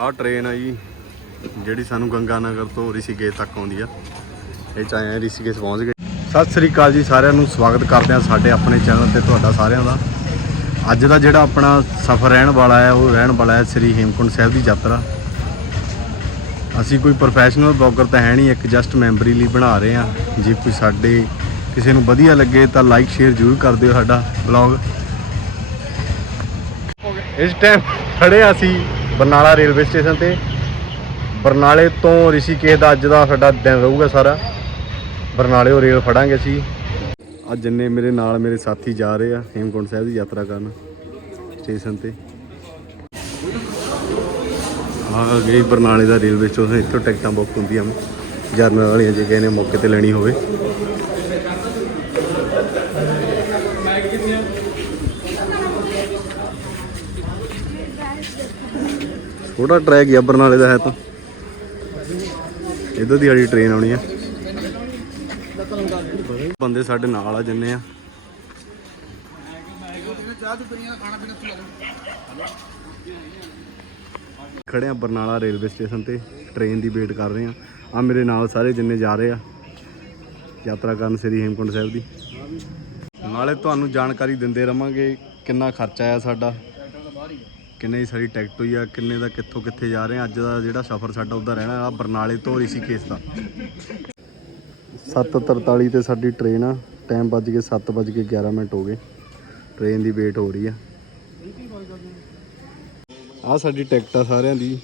ਆਹ ਟ੍ਰੇਨ ਆ ਜੀ, ਜਿਹੜੀ ਸਾਨੂੰ ਗੰਗਾ ਨਗਰ ਤੋਂ ਰਿਸ਼ੀਕੇਸ਼ ਤੱਕ ਆਉਂਦੀ ਆ। ਇਹ ਚ ਆਏ ਆ, ਰਿਸ਼ੀਕੇਸ਼ ਪਹੁੰਚ ਗਏ। ਸਤਿ ਸ੍ਰੀ ਅਕਾਲ ਜੀ, ਸਾਰਿਆਂ ਨੂੰ ਸਵਾਗਤ ਕਰਦੇ ਆ ਸਾਡੇ ਆਪਣੇ ਚੈਨਲ ਤੇ, ਤੁਹਾਡਾ ਸਾਰਿਆਂ ਦਾ। ਅੱਜ ਦਾ ਜਿਹੜਾ ਆਪਣਾ ਸਫ਼ਰ ਰਹਿਣ ਵਾਲਾ ਹੈ, ਉਹ ਰਹਿਣ ਵਾਲਾ ਹੈ ਸ੍ਰੀ ਹੇਮਕੁੰਟ ਸਾਹਿਬ ਦੀ ਯਾਤਰਾ। ਅਸੀਂ ਕੋਈ ਪ੍ਰੋਫੈਸ਼ਨਲ ਬਲੌਗਰ ਤਾਂ ਹੈ ਨਹੀਂ, ਇੱਕ ਜਸਟ ਮੈਮਰੀ ਲਈ ਬਣਾ ਰਹੇ ਆ। ਜੇ ਕੋਈ ਸਾਡੇ ਕਿਸੇ ਨੂੰ ਵਧੀਆ ਲੱਗੇ ਤਾਂ ਲਾਈਕ ਸ਼ੇਅਰ ਜ਼ਰੂਰ ਕਰ ਦਿਓ ਸਾਡਾ ਬਲੌਗ ਇਸ ਟਾਈਮ ਖੜੇ ਅਸੀਂ। ਬਰਨਾਲਾ ਰੇਲਵੇ ਸਟੇਸ਼ਨ ਤੇ। ਬਰਨਾਲੇ ਤੋਂ ਰਿਸ਼ੀਕੇਸ਼ ਦਾ ਅੱਜ ਦਾ ਸਾਡਾ ਦਿਨ ਰਹੂਗਾ ਸਾਰਾ। ਬਰਨਾਲਿਓ ਰੇਲ ਫੜਾਂਗੇ ਅਸੀਂ। ਅੱਜ ਜਿੰਨੇ ਮੇਰੇ ਨਾਲ ਮੇਰੇ ਸਾਥੀ ਜਾ ਰਹੇ ਆ, ਹੇਮਕੁੰਟ ਸਾਹਿਬ ਦੀ ਯਾਤਰਾ ਕਰਨ ਸਟੇਸ਼ਨ ਤੇ। ਆ ਗਈ ਬਰਨਾਲੇ ਦਾ ਰੇਲਵੇ ਸਟੇਸ਼ਨ, ਇੱਥੋਂ ਟਿਕਟਾਂ ਬੁੱਕ ਹੁੰਦੀਆਂ ਜਰਨਲ ਵਾਲੀਆਂ ਜੇ ਕਿਸੇ ਨੇ ਮੌਕੇ ਤੇ ਲੈਣੀ ਹੋਵੇ। ਥੋੜਾ ਟਰੈਕ ਆ ਬਰਨਾਲੇ ਦਾ ਹੈ ਤਾਂ। ਇਧਰ ਦੀ ਸਾਡੀ ਟ੍ਰੇਨ ਆਉਣੀ ਆ। ਬੰਦੇ ਸਾਡੇ ਨਾਲ ਆ ਜਿੰਨੇ ਆ। ਖੜੇ ਆ ਬਰਨਾਲਾ ਰੇਲਵੇ ਸਟੇਸ਼ਨ ਤੇ ਟ੍ਰੇਨ ਦੀ ਵੇਟ ਕਰ ਰਹੇ ਆ। ਆ ਮੇਰੇ ਨਾਲ ਸਾਰੇ ਜਿੰਨੇ ਜਾ ਰਹੇ ਆ। ਯਾਤਰਾ ਕਰਨ ਸ੍ਰੀ ਹੇਮਕੁੰਟ ਸਾਹਿਬ ਦੀ। ਨਾਲੇ ਤੁਹਾਨੂੰ ਜਾਣਕਾਰੀ ਦਿੰਦੇ ਰਵਾਂਗੇ ਕਿੰਨਾ ਖਰਚਾ ਆਇਆ ਸਾਡਾ। ਕਿੰਨੇ ਦੀ ਸਾਡੀ ਟਿਕਟ ਹੋਈ ਆ, ਕਿੰਨੇ ਦਾ ਕਿੱਥੋਂ ਕਿੱਥੇ ਜਾ ਰਹੇ ਆ, ਅੱਜ ਦਾ ਜਿਹੜਾ ਸਫ਼ਰ ਸਾਡਾ ਉੱਧਰ ਰਹਿਣਾ ਆ, ਬਰਨਾਲੇ ਤੋਂ ਰਿਸ਼ੀਕੇਸ਼ ਦਾ। 7:43 ਤੇ ਸਾਡੀ ਟ੍ਰੇਨ ਆ, ਟਾਈਮ ਵੱਜ ਕੇ 7:11 ਮਿੰਟ ਹੋ ਗਏ। ਟ੍ਰੇਨ ਦੀ ਵੇਟ ਹੋ ਰਹੀ ਆ। ਆ ਸਾਡੀ ਟਿਕਟ ਆ ਸਾਰਿਆਂ ਦੀ।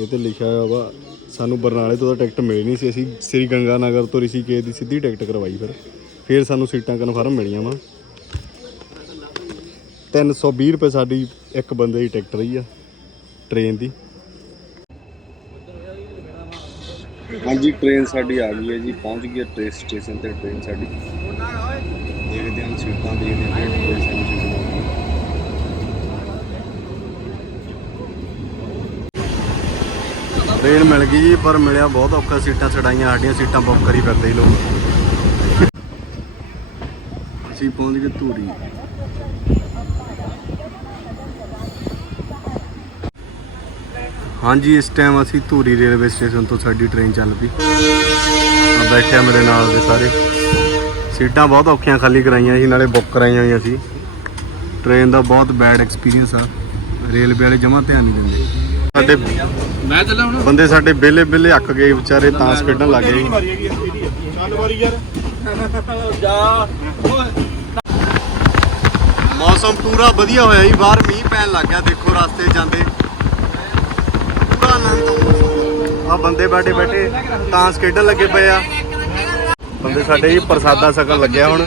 ਇਹ ਤੇ ਲਿਖਿਆ ਹੋਇਆ ਵਾ, ਸਾਨੂੰ ਬਰਨਾਲੇ ਤੋਂ ਤਾਂ ਟਿਕਟ ਮਿਲੀ ਨਹੀਂ ਸੀ, ਅਸੀਂ ਸ੍ਰੀ ਗੰਗਾ ਨਗਰ ਤੋਂ ਰਿਸ਼ੀਕੇਸ਼ ਦੀ ਸਿੱਧੀ ਟਿਕਟ ਕਰਵਾਈ ਫਿਰ। ਫਿਰ ਸਾਨੂੰ ਸੀਟਾਂ ਕਨਫਰਮ ਮਿਲੀਆਂ ਵਾ। 320 ਰੁਪਏ ਸਾਡੀ ਇੱਕ ਬੰਦੇ ਦੀ ਟਿਕਟ ਰਹੀ ਆ ਟ੍ਰੇਨ ਦੀ। ਹਾਂਜੀ ਟ੍ਰੇਨ ਸਾਡੀ ਆ ਗਈ ਹੈ ਜੀ ਪਹੁੰਚ ਗਈ ਹੈ ਟ੍ਰੇਨ ਸਟੇਸ਼ਨ ਤੇ ਟ੍ਰੇਨ ਸਾਡੀ। ਦੇਖਦੇ ਹਾਂ ਸੀਟਾਂ ਦੇਖਦੇ ਹਾਂ ਟ੍ਰੇਨ ਸਾਨੂੰ ਸੀਟਾਂ ਮਿਲਦੀਆਂ। ਟ੍ਰੇਨ ਮਿਲ ਗਈ ਜੀ ਪਰ ਮਿਲਿਆ ਬਹੁਤ ਔਖਾ ਸੀਟਾਂ ਛਡਾਈਆਂ ਸਾਡੀਆਂ ਸੀਟਾਂ ਬੁੱਕ ਕਰੀ ਫਿਰਦੇ ਹੀ ਲੋਕ। ਅਸੀਂ ਪਹੁੰਚ ਗਏ ਧੂਰੀ। ਹਾਂਜੀ ਇਸ ਟਾਈਮ ਅਸੀਂ ਧੂਰੀ ਰੇਲਵੇ ਸਟੇਸ਼ਨ ਤੋਂ ਸਾਡੀ ਟ੍ਰੇਨ ਚੱਲ ਪਈ ਆ ਬੈਠਿਆ ਮੇਰੇ ਨਾਲ ਦੇ ਸਾਰੇ। ਸੀਟਾਂ ਬਹੁਤ ਔਖੀਆਂ ਖਾਲੀ ਕਰਾਈਆਂ ਸੀ ਨਾਲੇ ਬੁੱਕ ਕਰਾਈਆਂ ਹੋਈਆਂ ਸੀ। ਟ੍ਰੇਨ ਦਾ ਬਹੁਤ ਬੈਡ ਐਕਸਪੀਰੀਅੰਸ ਆ। ਰੇਲਵੇ ਵਾਲੇ ਜਮਾਂ ਧਿਆਨ ਨਹੀਂ ਦਿੰਦੇ। ਸਾਡੇ ਮੈਂ ਚੱਲਾਂ ਹੁਣ? ਬੰਦੇ ਸਾਡੇ ਬੇਲੇ ਬੇਲੇ ਅੱਕ ਗਏ ਵਿਚਾਰੇ ਤਾਂਸ ਖੇਡਣ ਲੱਗ ਗਏ ਚੱਲ ਵਾਰੀ ਯਾਰ ਜਾ ਮੌਸਮ ਪੂਰਾ ਵਧੀਆ ਹੋਇਆ ਜੀ ਬਾਹਰ ਮੀਂਹ ਪੈਣ ਲੱਗ ਗਿਆ ਦੇਖੋ ਰਸਤੇ ਜਾਂਦੇ। ਆ ਬੰਦੇ ਬੈਠੇ ਬੈਠੇ ਤਾਂਸ ਖੇਡਣ ਲੱਗੇ ਪਏ ਆ। ਬੰਦੇ ਸਾਡੇ ਜੀ ਪ੍ਰਸਾਦਾ ਸਕਣ ਲੱਗਿਆ ਹੁਣ।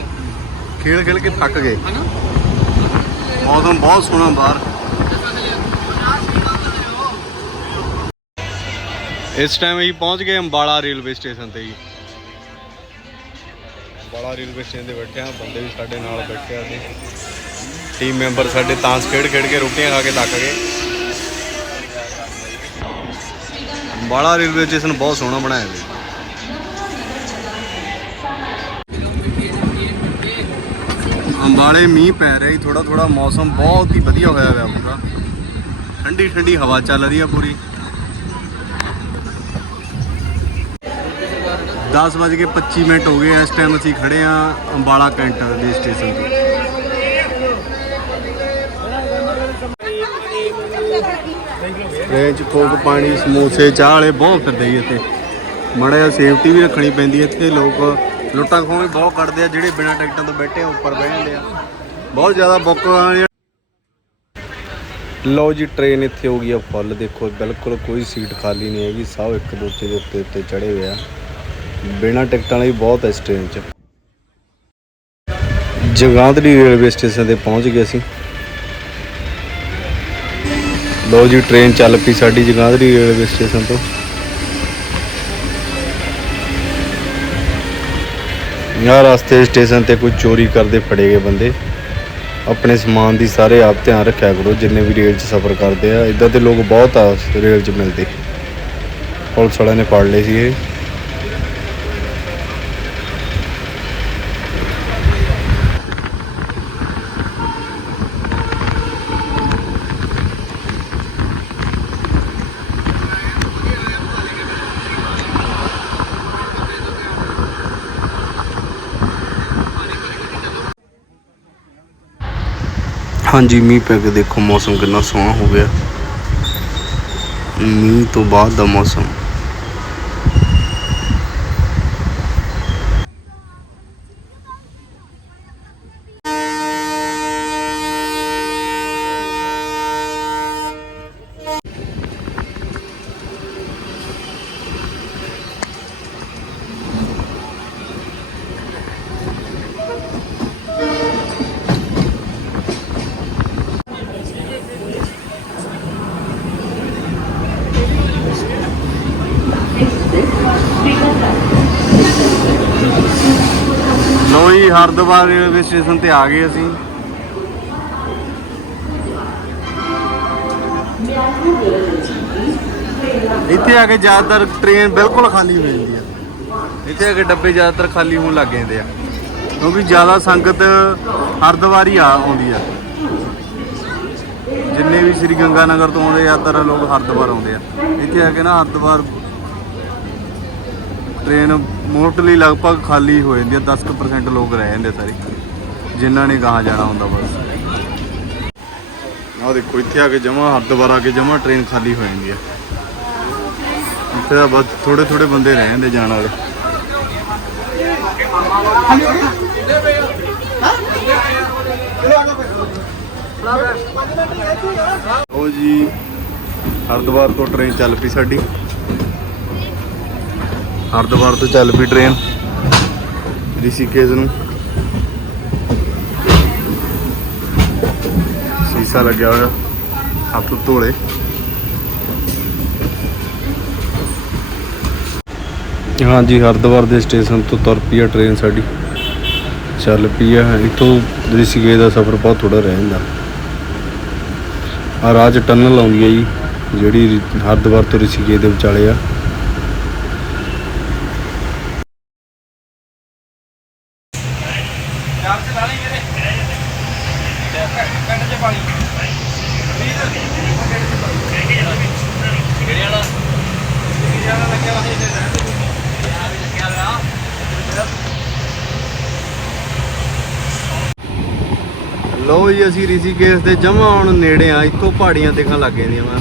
ਖੇਡ ਖੇਡ ਕੇ ਥੱਕ ਗਏ। ਮੌਸਮ ਬਹੁਤ ਸੋਹਣਾ ਬਾਹਰ। ਇਸ ਟਾਈਮ ਅਸੀਂ ਪਹੁੰਚ ਗਏ ਅੰਬਾਲਾ ਰੇਲਵੇ ਸਟੇਸ਼ਨ ਤੇ ਜੀ। ਅੰਬਾਲਾ ਰੇਲਵੇ ਸਟੇਸ਼ਨ ਤੇ ਬੈਠੇ ਆ ਬੰਦੇ ਵੀ ਸਾਡੇ ਨਾਲ ਬੈਠੇ ਆ ਜੀ। ਟੀਮ ਮੈਂਬਰ ਸਾਡੇ ਤਾਂਸ ਖੇਡ ਖੇਡ ਕੇ ਰੋਟੀਆਂ ਖਾ ਕੇ ਥੱਕ ਗਏ। ਅੰਬਾਲਾ ਰੇਲਵੇ ਸਟੇਸ਼ਨ ਬਹੁਤ ਸੋਹਣਾ ਬਣਾਇਆ ਹੋਇਆ ਅੰਬਾਲੇ ਮੀਂਹ ਪੈ ਰਿਹਾ ਜੀ ਥੋੜਾ ਥੋੜਾ ਮੌਸਮ ਬਹੁਤ ਹੀ ਵਧੀਆ ਹੋਇਆ ਹੋਇਆ ਪੂਰਾ। ਠੰਡੀ ਠੰਡੀ ਹਵਾ ਚੱਲ ਰਹੀ ਆ ਪੂਰੀ। 10 ਵਜੇ ਕੇ 25 ਮਿੰਟ ਹੋ ਗਏ ਇਸ ਟਾਈਮ ਅਸੀਂ ਖੜੇ ਆ ਅੰਬਾਲਾ ਕੈਂਟ ਦੇ ਸਟੇਸ਼ਨ ਤੇ। ਟ੍ਰੇਨ ਕੋਕ ਪਾਣੀ, ਸਮੋਸੇ, ਚਾਹ ਵਾਲੇ ਬਹੁਤ ਫਿਰਦੇ ਜੀ ਇੱਥੇ। ਮਾੜਾ ਸੇਫਟੀ ਵੀ ਰੱਖਣੀ ਪੈਂਦੀ ਹੈ ਇੱਥੇ, ਲੋਕ ਲੁੱਟਾਂ ਖੋਹ ਵੀ ਬਹੁਤ ਕੱਢਦੇ ਆ, ਜਿਹੜੇ ਬਿਨਾਂ ਟਿਕਟਾਂ ਤੋਂ ਬੈਠੇ ਆ, ਉੱਪਰ ਬਹਿ ਆ। ਬਹੁਤ ਜ਼ਿਆਦਾ ਬੁੱਕ ਲਓ ਜੀ ਟ੍ਰੇਨ ਇੱਥੇ ਹੋ ਗਈ ਆ ਫੁੱਲ ਦੇਖੋ, ਬਿਲਕੁਲ ਕੋਈ ਸੀਟ ਖਾਲੀ ਨਹੀਂ ਹੈਗੀ, ਸਭ ਇੱਕ ਦੂਜੇ ਦੇ ਉੱਤੇ ਉੱਤੇ ਚੜੇ ਹੋਏ ਆ। ਬਿਨਾਂ ਟਿਕਟਾਂ ਵਾਲੀ ਬਹੁਤ ਹੈ ਇਸ ਟ੍ਰੇਨ 'ਚ। ਜਗਾਂਦੜੀ ਰੇਲਵੇ ਸਟੇਸ਼ਨ ਤੇ ਪਹੁੰਚ ਗਏ ਅਸੀਂ। ਲਓ ਜੀ ਟ੍ਰੇਨ ਚੱਲ ਪਈ ਸਾਡੀ ਜਗਾਂਦੜੀ ਰੇਲਵੇ ਸਟੇਸ਼ਨ ਤੋਂ। ਯਾਰ ਰਸਤੇ ਸਟੇਸ਼ਨ ਤੇ ਕੋਈ ਚੋਰੀ ਕਰਦੇ ਫੜੇ ਗਏ ਬੰਦੇ। ਆਪਣੇ ਸਮਾਨ ਦੀ ਸਾਰੇ ਆਪ ਧਿਆਨ ਰੱਖਿਆ ਕਰੋ, ਜਿੰਨੇ ਵੀ ਰੇਲ 'ਚ ਸਫ਼ਰ ਕਰਦੇ ਆ। ਇਦਾਂ ਦੇ ਲੋਕ ਬਹੁਤ ਆ ਰੇਲ 'ਚ ਮਿਲਦੇ। ਪੁਲਿਸ ਵਾਲਿਆਂ ਨੇ ਫੜ ਲਏ ਸੀ ਇਹ। ਹਾਂਜੀ, ਮੀਂਹ ਪੈ ਕੇ ਦੇਖੋ ਮੌਸਮ ਕਿੰਨਾ ਸੋਹਣਾ ਹੋ ਗਿਆ। ਮੀਂਹ ਤੋਂ ਬਾਅਦ ਦਾ ਮੌਸਮ ਲੋ ਜੀ ਹਰਦੁਆਰ ਰੇਲਵੇ ਸਟੇਸ਼ਨ ਤੇ ਆ ਗਏ ਅਸੀਂ। ਇੱਥੇ ਆ ਕੇ ਜ਼ਿਆਦਾਤਰ ਟ੍ਰੇਨ ਬਿਲਕੁਲ ਖਾਲੀ ਹੋ ਜਾਂਦੀ ਆ। ਇੱਥੇ ਆ ਕੇ ਡੱਬੇ ਜ਼ਿਆਦਾਤਰ ਖਾਲੀ ਹੋਣ ਲੱਗ ਜਾਂਦੇ ਆ। ਕਿਉਂਕਿ ਜ਼ਿਆਦਾ ਸੰਗਤ ਹਰਦੁਆਰ ਹੀ ਆ ਆਉਂਦੀ ਆ। ਜਿੰਨੇ ਵੀ ਸ੍ਰੀ ਗੰਗਾ ਨਗਰ ਤੋਂ ਆਉਂਦੇ, ਜ਼ਿਆਦਾਤਰ ਲੋਕ ਹਰਦੁਆਰ ਆਉਂਦੇ ਆ। ਇੱਥੇ ਆ ਕੇ ਨਾ ਹਰਦੁਆਰ ਟ੍ਰੇਨ ਮੋਸਟਲੀ ਲਗਭਗ ਖਾਲੀ ਹੋ ਜਾਂਦੀ ਆ 10% ਲੋਕ ਰਹਿ ਜਾਂਦੇ ਸਾਰੇ। ਜਿਨ੍ਹਾਂ ਨੇ ਗਾਹਾਂ ਜਾਣਾ ਹੁੰਦਾ ਬਸ। ਆਹ ਦੇਖੋ, ਇੱਥੇ ਆ ਕੇ ਜਮਾ, ਹਰਦੁਆਰ ਆ ਕੇ ਜਮਾ ਟ੍ਰੇਨ ਖਾਲੀ ਹੋ ਜਾਂਦੀ ਹੈ। ਇੱਥੇ ਤਾਂ ਬਸ ਥੋੜੇ ਥੋੜੇ ਬੰਦੇ ਰਹਿ ਜਾਂਦੇ ਜਾਣ ਵਾਲੇ। ਉਹ ਜੀ, ਹਰਦੁਆਰ ਤੋਂ ਟ੍ਰੇਨ ਚੱਲ ਪਈ ਸਾਡੀ। ਹਰਦੁਆਰ ਤੋਂ ਚੱਲ ਪਈ ਟ੍ਰੇਨ ਰਿਸ਼ੀਕੇਸ਼ ਨੂੰ। ਸੀਸਾ ਲੱਗਿਆ ਹੋਇਆ, ਹੱਥ ਧੋਲੇ। ਹਾਂਜੀ, ਹਰਦੁਆਰ ਦੇ ਸਟੇਸ਼ਨ ਤੋਂ ਤੁਰ ਪਈ ਆ ਟ੍ਰੇਨ ਸਾਡੀ। ਚੱਲ ਪਈ ਆ, ਇੱਥੋਂ ਰਿਸ਼ੀਕੇਸ਼ ਦਾ ਸਫ਼ਰ ਬਹੁਤ ਥੋੜਾ ਰਹਿ ਜਾਂਦਾ। ਆ ਰਾਜ ਟਨਲ ਆਉਂਦੀ ਹੈ ਜੀ, ਜਿਹੜੀ ਹਰਦੁਆਰ ਤੋਂ ਰਿਸ਼ੀਕੇਸ਼ ਦੇ ਵਿਚਾਲੇ ਆ ਚਾਰ ਚ ਡਾਲੀ ਮੇਰੇ ਪਿੰਡ ਚ ਪਾਣੀ ਕਿਹੜੇ ਵਾਲਾ ਕਿਹੜੇ ਵਾਲਾ ਲੱਗਿਆ ਵਾ ਇਹ ਲੱਗਿਆ ਵਾ ਲੋ ਜੀ, ਅਸੀਂ ਰਿਸ਼ੀਕੇਸ਼ ਦੇ ਜਮਾ ਹੁਣ ਨੇੜੇ ਆ, ਇੱਥੋਂ ਪਹਾੜੀਆਂ ਦੇਖਣ ਲੱਗ ਜਾਂਦੀਆਂ ਵਾ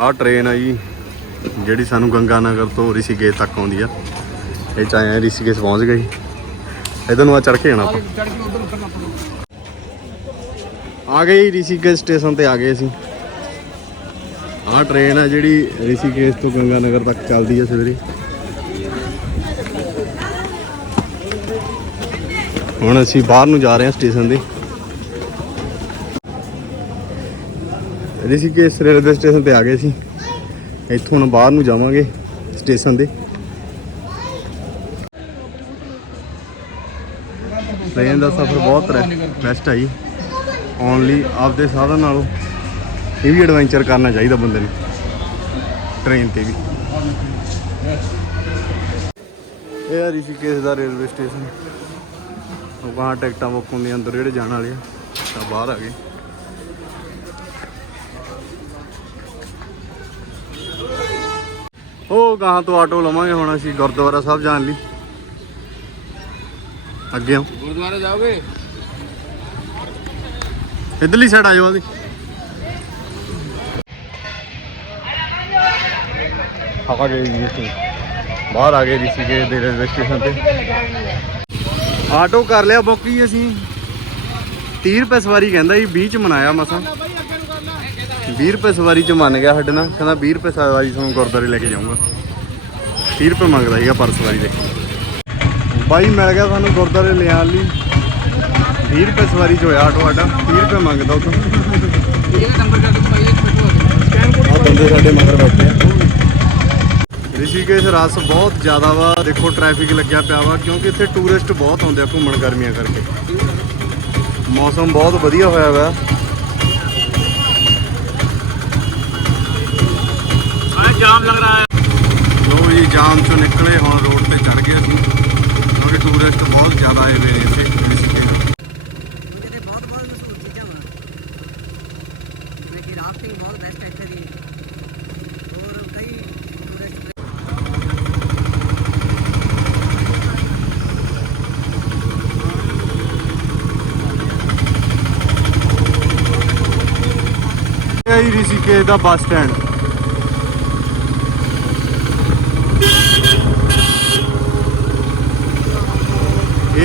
ਆਹ ਟ੍ਰੇਨ ਆ ਜੀ, ਜਿਹੜੀ ਸਾਨੂੰ ਗੰਗਾ ਨਗਰ ਤੋਂ ਰਿਸ਼ੀਕੇਸ਼ ਤੱਕ ਆਉਂਦੀ ਆ। ਇਹ ਚ ਆਏ ਆ, ਰਿਸ਼ੀਕੇਸ਼ ਪਹੁੰਚ ਗਏ। ਇਧਰ ਨੂੰ ਆ ਚੜ ਕੇ ਜਾਣਾ ਆਪਾਂ। ਚੜ ਕੇ ਉਧਰ ਉਤਰਨਾ ਪਊ ਆ ਗਏ ਰਿਸ਼ੀਕੇਸ਼ ਸਟੇਸ਼ਨ ਤੇ ਆ ਗਏ ਅਸੀਂ। ਆਹ ਟ੍ਰੇਨ ਆ ਜਿਹੜੀ ਰਿਸ਼ੀਕੇਸ਼ ਤੋਂ ਗੰਗਾ ਨਗਰ ਤੱਕ ਚੱਲਦੀ ਆ ਸਵੇਰੇ। ਹੁਣ ਅਸੀਂ ਬਾਹਰ ਨੂੰ ਜਾ ਰਹੇ ਹਾਂ ਸਟੇਸ਼ਨ ਦੇ ਰਿਸ਼ੀਕੇਸ਼ ਰੇਲਵੇ ਸਟੇਸ਼ਨ ਤੇ ਆ ਗਏ ਸੀ ਇੱਥੋਂ ਹੁਣ ਬਾਹਰ ਨੂੰ ਜਾਵਾਂਗੇ ਸਟੇਸ਼ਨ ਦੇ ਟ੍ਰੇਨ ਦਾ ਸਫ਼ਰ ਬਹੁਤ ਬੈਸਟ ਹੈ ਜੀ। ਓਨਲੀ ਆਪਦੇ ਸਾਧਨ ਨਾਲੋਂ ਇਹ ਵੀ ਐਡਵੈਂਚਰ ਕਰਨਾ ਚਾਹੀਦਾ ਬੰਦੇ ਨੂੰ। ਟ੍ਰੇਨ ਤੇ ਵੀ। ਇਹ ਆ ਰਿਸ਼ੀਕੇਸ਼ ਦਾ ਰੇਲਵੇ ਸਟੇਸ਼ਨ ਉਹ ਬਾਹਰ ਟਿਕਟਾਂ ਬੁੱਕ ਹੁੰਦੀਆਂ ਅੰਦਰ, ਜਿਹੜੇ ਜਾਣ ਵਾਲੇ ਆ, ਤਾਂ ਬਾਹਰ ਆ ਗਏ। ਉਹ ਗਾਹਾਂ ਤੋਂ ਆਟੋ ਲਵਾਂਗੇ ਹੁਣ ਅਸੀਂ ਗੁਰਦੁਆਰਾ ਸਾਹਿਬ ਜਾਣ ਲਈ। ਅੱਗੇ ਆ ਗੁਰਦੁਆਰੇ ਜਾਓਗੇ? ਇਧਰਲੀ ਸਾਈਡ ਆ ਜਾਓ ਆਦੀ ਆ ਗਏ ਜੀ ਅਸੀਂ। ਬਾਹਰ ਆ ਗਏ ਰਿਸ਼ੀਕੇਸ਼ ਦੇ ਰੇਲਵੇ ਸਟੇਸ਼ਨ ਤੇ। ਆਟੋ ਕਰ ਲਿਆ ਬੁੱਕ ਜੀ ਅਸੀਂ। 30 ਰੁਪਏ ਸਵਾਰੀ ਕਹਿੰਦਾ ਜੀ 20 ਚ ਮਨਾਇਆ ਮਸਾਂ। 20 ਰੁਪਏ ਸਵਾਰੀ ਚ ਮੰਨ ਗਿਆ ਸਾਡੇ ਨਾਲ। ਕਹਿੰਦਾ 20 ਰੁਪਏ ਸਵਾਰੀ ਤੁਹਾਨੂੰ ਗੁਰਦਾਰੇ ਲੈ ਕੇ ਜਾਊਂਗਾ। 30 ਰੁਪਏ ਮੰਗਦਾ ਸੀਗਾ ਪਰ ਸਵਾਰੀ ਦੇ। ਬਾਈ ਮਿਲ ਗਿਆ ਸਾਨੂੰ ਗੁਰਦਾਰੇ ਲਿਆਉਣ ਲਈ। 20 ਰੁਪਏ ਸਵਾਰੀ ਚ ਹੋਇਆ ਆਟੋ ਸਾਡਾ 30 ਰੁਪਏ ਮੰਗਦਾ ਉਹ ਤੋਂ ਇਹਦਾ ਨੰਬਰ ਕਰ ਭਾਈ ਇਹ ਫੋਟੋ ਆ ਬੰਦੇ ਸਾਡੇ ਮਗਰ ਬੈਠੇ ਆ। ਰਿਸ਼ੀਕੇਸ਼ ਰਸ ਬਹੁਤ ਜ਼ਿਆਦਾ ਵਾ। ਦੇਖੋ ਟ੍ਰੈਫਿਕ ਲੱਗਿਆ ਪਿਆ ਵਾ ਕਿਉਂਕਿ ਇੱਥੇ ਟੂਰਿਸਟ ਬਹੁਤ ਆਉਂਦੇ ਆ ਘੁੰਮਣ ਗਰਮੀਆਂ ਕਰਕੇ। ਮੌਸਮ ਬਹੁਤ ਵਧੀਆ ਹੋਇਆ ਵਾ। ਆ ਜਾਮ ਲੱਗ ਰਹਾ ਹੈ। ਲੋ ਜੀ ਜਾਮ ਚੋਂ ਨਿਕਲੇ ਹੁਣ ਰੋਡ ਤੇ ਚੜ ਗਏ ਅਸੀਂ। ਕਿਉਂਕਿ ਟੂਰਿਸਟ ਬਹੁਤ ਜ਼ਿਆਦਾ ਆਏ ਹੋਏ ਨੇ ਇੱਥੇ ਰਿਸ਼ੀਕੇਸ਼ ਬਹੁਤ ਬਹੁਤ ਮਸ਼ਹੂਰ ਚੀਜ਼ਾਂ ਹਨ ਬਹੁਤ ਬੈਸਟ ਇਹ ਰਿਸ਼ੀਕੇਸ਼ ਦਾ ਬੱਸ ਸਟੈਂਡ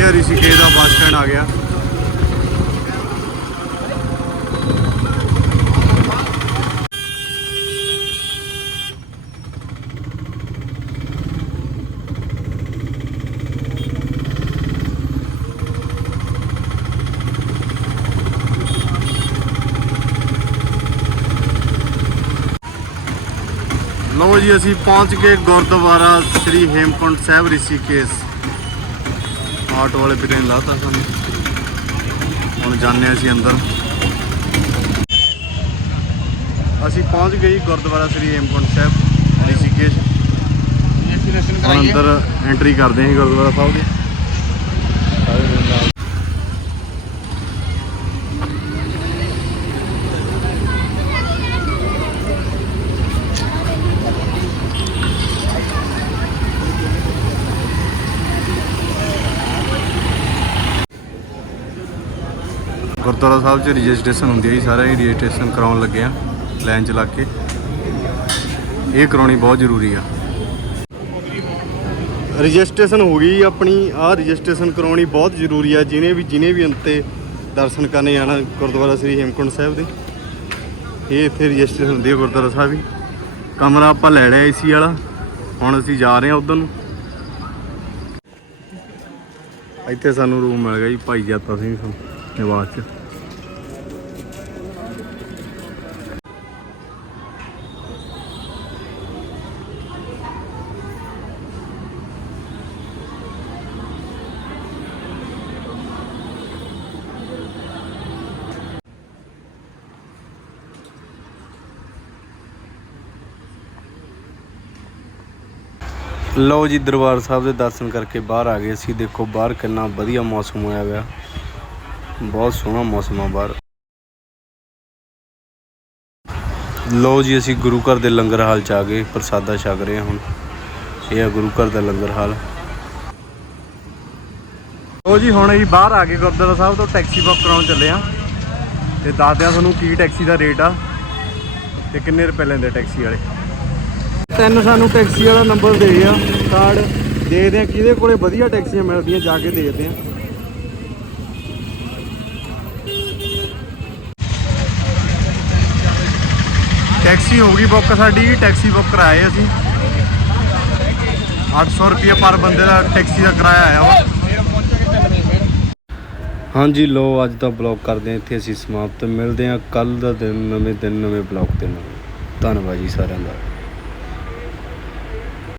ਇਹ ਹੈ ਦਾ ਬੱਸ ਸਟੈਂਡ ਆ ਗਿਆ। ਲਓ ਜੀ, ਅਸੀਂ ਪਹੁੰਚ ਗਏ ਗੁਰਦੁਆਰਾ ਸ੍ਰੀ ਹੇਮਕੁੰਟ ਸਾਹਿਬ, ਰਿਸ਼ੀਕੇਸ਼। ਆਟੋ ਵਾਲੇ ਵੀਰੇ ਨੇ ਲਾਤਾ ਸਾਨੂੰ। ਹੁਣ ਹਾਂ ਅਸੀਂ ਅੰਦਰ। ਅਸੀਂ ਪਹੁੰਚ ਗਏ ਗੁਰਦੁਆਰਾ ਸ੍ਰੀ ਹੇਮਕੁੰਟ ਸਾਹਿਬ ਰਿਸ਼ੀਕੇਸ਼। ਅੰਦਰ ਐਂਟਰੀ ਕਰਦੇ ਹਾਂ ਗੁਰਦੁਆਰਾ ਸਾਹਿਬ ਦੀ ਸਾਰੇ ਮੇਰੇ ਨਾਲ ਗੁਰਦੁਆਰਾ ਸਾਹਿਬ 'ਚ ਰਜਿਸਟ੍ਰੇਸ਼ਨ ਹੁੰਦੀ ਹੈ ਜੀ, ਸਾਰਾ ਹੀ ਰਜਿਸਟ੍ਰੇਸ਼ਨ ਕਰਾਉਣ ਲੱਗੇ ਆ, ਲਾਈਨ 'ਚ ਲੱਗ ਕੇ। ਇਹ ਕਰਾਉਣੀ ਬਹੁਤ ਜ਼ਰੂਰੀ ਆ। ਰਜਿਸਟ੍ਰੇਸ਼ਨ ਹੋ ਗਈ ਆਪਣੀ ਆ ਰਜਿਸਟ੍ਰੇਸ਼ਨ ਕਰਾਉਣੀ ਬਹੁਤ ਜ਼ਰੂਰੀ ਆ, ਜਿਨੇ ਵੀ ਜਿਨੇ ਵੀ ਅੰਤੇ ਦਰਸ਼ਨ ਕਰਨੇ ਜਾਣਾ ਗੁਰਦੁਆਰਾ ਸ੍ਰੀ ਹੇਮਕੁੰਟ ਸਾਹਿਬ ਦੇ, ਇਹ ਇੱਥੇ ਰਜਿਸਟ੍ਰੇਸ਼ਨ ਹੁੰਦੀ ਹੈ ਗੁਰਦੁਆਰਾ ਸਾਹਿਬ ਹੀ ਕਮਰਾ ਆਪਾਂ ਲੈ ਲਿਆ ਏਸੀ ਵਾਲਾ, ਹੁਣ ਅਸੀਂ ਜਾ ਰਹੇ ਹਾਂ ਉਧਰ ਨੂੰ। ਇੱਥੇ ਸਾਨੂੰ ਰੂਮ ਮਿਲ ਗਿਆ ਜੀ, ਭਾਈ ਜਾਤਾ ਸਿੰਘ ਨਿਵਾਸ ਚ। ਲਓ ਜੀ, ਦਰਬਾਰ ਸਾਹਿਬ ਦੇ ਦਰਸ਼ਨ ਕਰਕੇ ਬਾਹਰ ਆ ਗਏ ਅਸੀਂ ਦੇਖੋ, ਬਾਹਰ ਕਿੰਨਾ ਵਧੀਆ ਮੌਸਮ ਹੋਇਆ ਹੋਇਆ ਬਹੁਤ ਸੋਹਣਾ ਮੌਸਮ ਆ ਬਾਹਰ। ਲਓ ਜੀ, ਅਸੀਂ ਗੁਰੂ ਘਰ ਦੇ ਲੰਗਰ ਹਾਲ ਚ ਆ ਗਏ। ਪ੍ਰਸਾਦਾ ਛਕ ਰਹੇ ਹਾਂ ਹੁਣ। ਇਹ ਆ ਗੁਰੂ ਘਰ ਦਾ ਲੰਗਰ ਹਾਲ। ਲਓ ਜੀ, ਹੁਣ ਅਸੀਂ ਬਾਹਰ ਆ ਗਏ। ਗੁਰਦੁਆਰਾ ਸਾਹਿਬ ਤੋਂ ਟੈਕਸੀ ਬੁੱਕ ਕਰਾਉਣ ਚੱਲੇ ਆ। ਤੇ ਦੱਸਦੇ ਆ ਤੁਹਾਨੂੰ ਕੀ ਟੈਕਸੀ ਦਾ ਰੇਟ ਆ ਤੇ ਕਿੰਨੇ ਰੁਪਏ ਲੈਂਦੇ ਟੈਕਸੀ ਵਾਲੇ। ਤਿੰਨ ਸਾਨੂੰ ਟੈਕਸੀ ਵਾਲਾ ਨੰਬਰ ਦੇ ਆ ਕਾਰਡ ਦੇਖਦੇ ਆ ਕਿਹਦੇ ਕੋਲੇ ਵਧੀਆ ਟੈਕਸੀਆਂ ਮਿਲਦੀਆਂ ਜਾ ਕੇ ਦੇਖਦੇ ਆ ਟੈਕਸੀ ਹੋ ਗਈ ਬੁੱਕ ਸਾਡੀ ਟੈਕਸੀ ਬੁੱਕ ਕਰਾਏ ਅਸੀਂ। 800 ਰੁਪਏ ਪਰ ਬੰਦੇ ਦਾ ਟੈਕਸੀ ਦਾ ਕਿਰਾਇਆ ਆਇਆ ਵਾ। ਹਾਂਜੀ ਲੋ ਅੱਜ ਦਾ ਬਲੌਗ ਕਰਦੇ ਹਾਂ ਇੱਥੇ ਅਸੀਂ ਸਮਾਪਤ। ਮਿਲਦੇ ਹਾਂ ਕੱਲ ਦਾ ਦਿਨ ਨਵੇਂ ਦਿਨ ਨਵੇਂ ਬਲੌਗ ਦੇ ਨਾਲ ਧੰਨਵਾਦ ਜੀ ਸਾਰਿਆਂ ਦਾ।